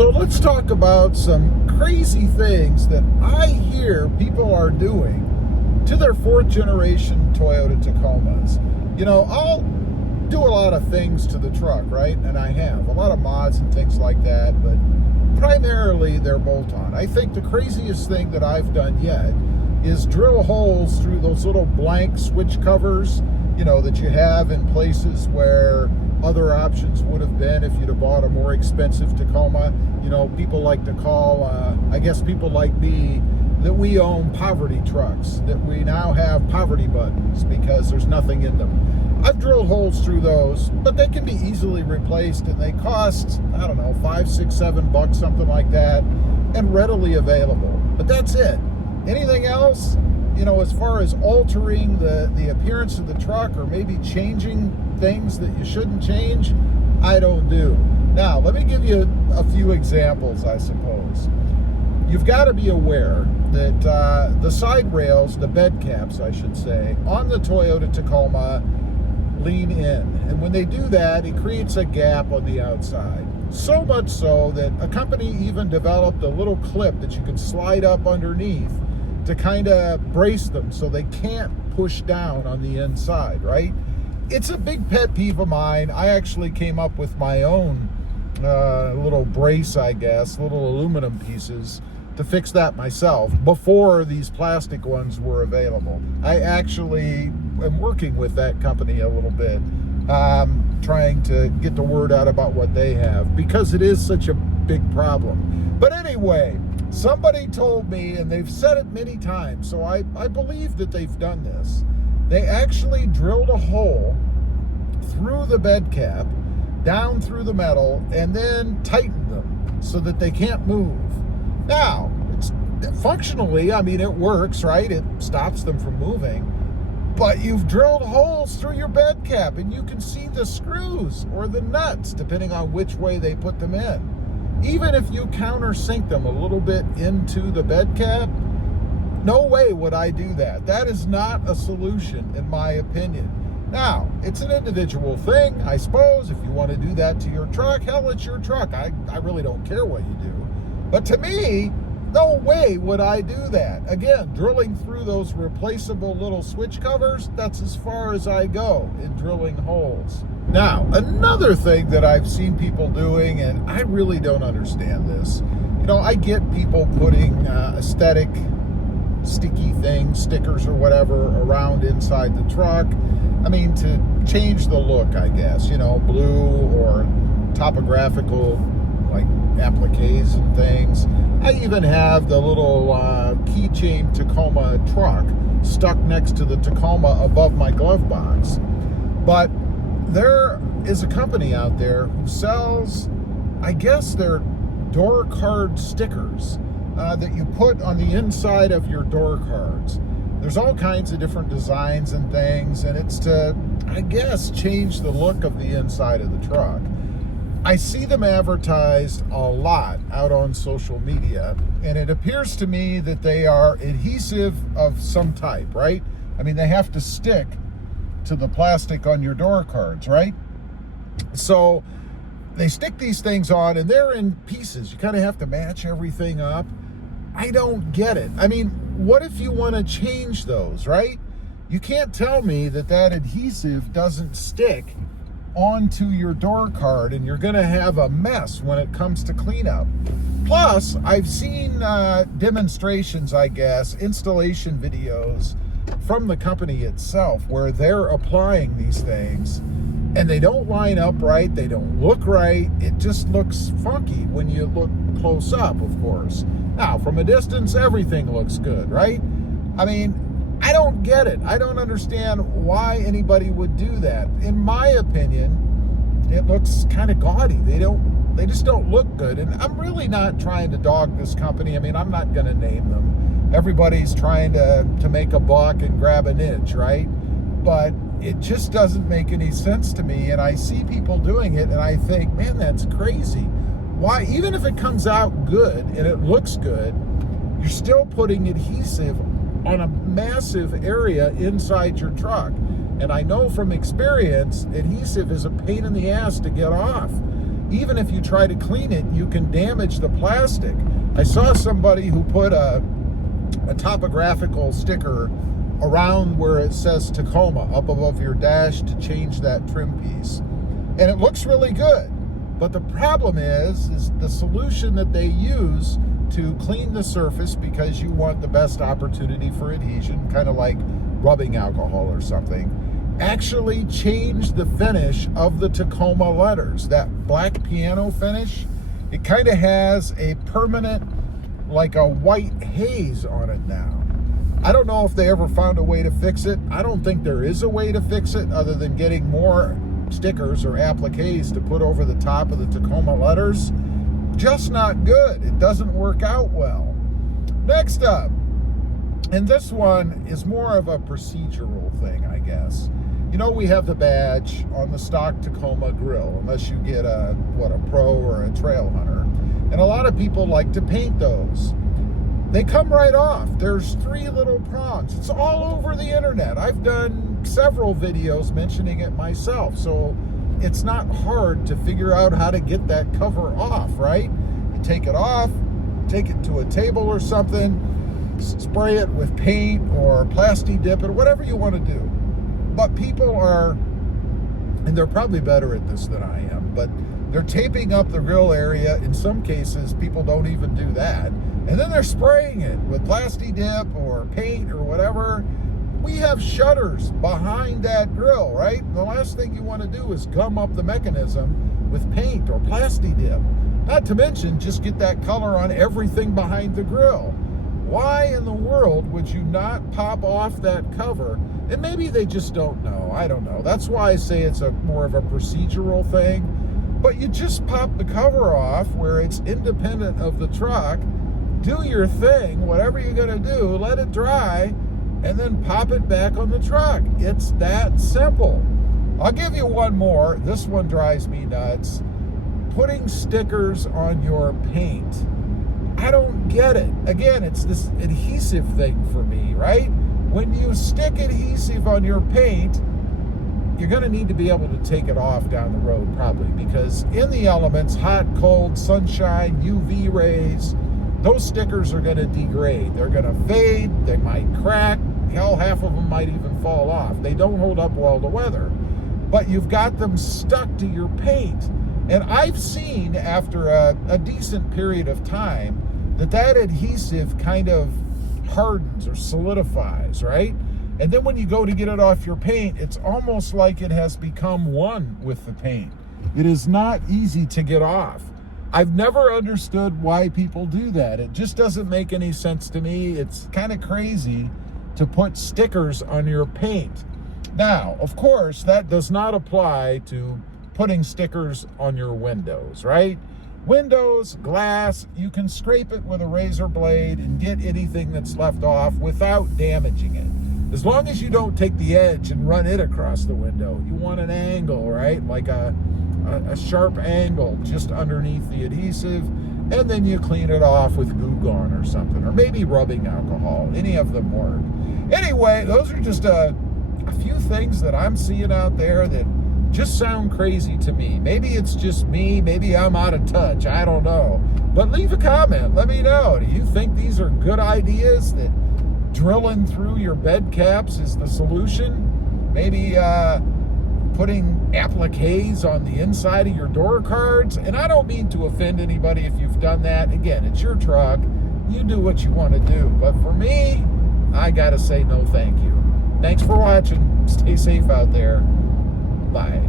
So let's talk about some crazy things that I hear people are doing to their fourth generation Toyota Tacomas. You know, I'll do a lot of things to the truck, right? And I have a lot of mods and things like that, but primarily they're bolt-on. I think the craziest thing that I've done yet is drill holes through those little blank switch covers, you know, that you have in places where other options would have been if you'd have bought a more expensive Tacoma. You know, people like to call, I guess people like me, that we own poverty trucks, that we now have poverty buttons because there's nothing in them. I've drilled holes through those, but they can be easily replaced, and they cost, I don't know, $5, $6, $7, something like that, and readily available. But that's it. Anything else, you know, as far as altering the appearance of the truck or maybe changing things that you shouldn't change, I don't do. Now, let me give you a few examples, I suppose. You've got to be aware that the side rails, the bed caps, I should say, on the Toyota Tacoma lean in. And when they do that, it creates a gap on the outside. So much so that a company even developed a little clip that you can slide up underneath to kind of brace them so they can't push down on the inside, right? It's a big pet peeve of mine. I actually came up with my own little brace, I guess, little aluminum pieces to fix that myself before these plastic ones were available. I actually am working with that company a little bit, trying to get the word out about what they have, because it is such a big problem. But anyway, somebody told me, and they've said it many times, so I believe that they've done this. They actually drilled a hole through the bed cap, down through the metal, and then tightened them so that they can't move. Now, it's functionally, I mean, it works, right? It stops them from moving. But you've drilled holes through your bed cap, and you can see the screws or the nuts, depending on which way they put them in. Even if you countersink them a little bit into the bed cap, no way would I do that. That is not a solution, in my opinion. Now, it's an individual thing, I suppose. If you want to do that to your truck, hell, it's your truck. I really don't care what you do. But to me, no way would I do that. Again, drilling through those replaceable little switch covers, that's as far as I go in drilling holes. Now, another thing that I've seen people doing, and I really don't understand this, you know, I get people putting aesthetic sticky things, stickers or whatever, around inside the truck. I mean, to change the look, I guess, you know, blue or topographical, like appliques and things. I even have the little keychain Tacoma truck stuck next to the Tacoma above my glove box. But there is a company out there who sells, I guess they're door card stickers that you put on the inside of your door cards. There's all kinds of different designs and things, and it's to, I guess, change the look of the inside of the truck. I see them advertised a lot out on social media, and it appears to me that they are adhesive of some type, right? I mean, they have to stick to the plastic on your door cards, right? So they stick these things on, and they're in pieces. You kind of have to match everything up. I don't get it. I mean, what if you want to change those, right? You can't tell me that that adhesive doesn't stick onto your door card, and you're going to have a mess when it comes to cleanup. Plus, I've seen demonstrations, I guess, installation videos from the company itself where they're applying these things, and they don't line up right, they don't look right, it just looks funky when you look close up, of course. Now, from a distance, everything looks good, right? I mean, I don't get it. I don't understand why anybody would do that. In my opinion, it looks kind of gaudy. They just don't look good. And I'm really not trying to dog this company. I mean, I'm not going to name them. Everybody's trying to make a buck and grab an inch, right? But it just doesn't make any sense to me. And I see people doing it, and I think, man, that's crazy. Why, even if it comes out good and it looks good, you're still putting adhesive on a massive area inside your truck. And I know from experience, adhesive is a pain in the ass to get off. even if you try to clean it, you can damage the plastic. I saw somebody who put a topographical sticker around where it says Tacoma up above your dash to change that trim piece. And it looks really good. But the problem is the solution that they use to clean the surface, because you want the best opportunity for adhesion, kind of like rubbing alcohol or something, actually changed the finish of the Tacoma letters. That black piano finish, it kind of has a permanent, like a white haze on it now. I don't know if they ever found a way to fix it. I don't think there is a way to fix it other than getting more stickers or appliques to put over the top of the Tacoma letters. Just not good. It doesn't work out well. Next up, and this one is more of a procedural thing, I guess. You know, we have the badge on the stock Tacoma grill, unless you get a pro or a trail hunter. And a lot of people like to paint those. They come right off. There's 3 little prongs. It's all over the internet. I've done several videos mentioning it myself, so it's not hard to figure out how to get that cover off, right? You take it off, take it to a table or something, spray it with paint or plasti dip it, whatever you want to do. But people are, and they're probably better at this than I am, but they're taping up the grill area. In some cases, people don't even do that. And then they're spraying it with plasti dip or paint or whatever. We have shutters behind that grill, right? The last thing you want to do is gum up the mechanism with paint or plasti dip. Not to mention, just get that color on everything behind the grill. Why in the world would you not pop off that cover? And maybe they just don't know. I don't know. That's why I say it's a more of a procedural thing. But you just pop the cover off where it's independent of the truck. Do your thing, whatever you're going to do, let it dry, and then pop it back on the truck. It's that simple. I'll give you one more. This one drives me nuts. Putting stickers on your paint. I don't get it. Again, it's this adhesive thing for me, right? When you stick adhesive on your paint, you're going to need to be able to take it off down the road probably, because in the elements, hot, cold, sunshine, UV rays, those stickers are going to degrade. They're going to fade. They might crack. Hell, half of them might even fall off. They don't hold up well to weather. But you've got them stuck to your paint. And I've seen after a decent period of time that adhesive kind of hardens or solidifies, right? And then when you go to get it off your paint, it's almost like it has become one with the paint. It is not easy to get off. I've never understood why people do that. It just doesn't make any sense to me. It's kind of crazy to put stickers on your paint. Now, of course, that does not apply to putting stickers on your windows, right? Windows, glass, you can scrape it with a razor blade and get anything that's left off without damaging it. As long as you don't take the edge and run it across the window. You want an angle, right? Like a sharp angle just underneath the adhesive, and then you clean it off with Goo Gone or something, or maybe rubbing alcohol. Any of them work. Anyway, those are just a few things that I'm seeing out there that just sound crazy to me. Maybe it's just me. Maybe I'm out of touch. I don't know. But leave a comment. Let me know. Do you think these are good ideas, that drilling through your bed caps is the solution? Maybe putting appliques on the inside of your door cards. And I don't mean to offend anybody if you've done that. Again, it's your truck. You do what you want to do. But for me, I got to say no thank you. Thanks for watching. Stay safe out there. Bye.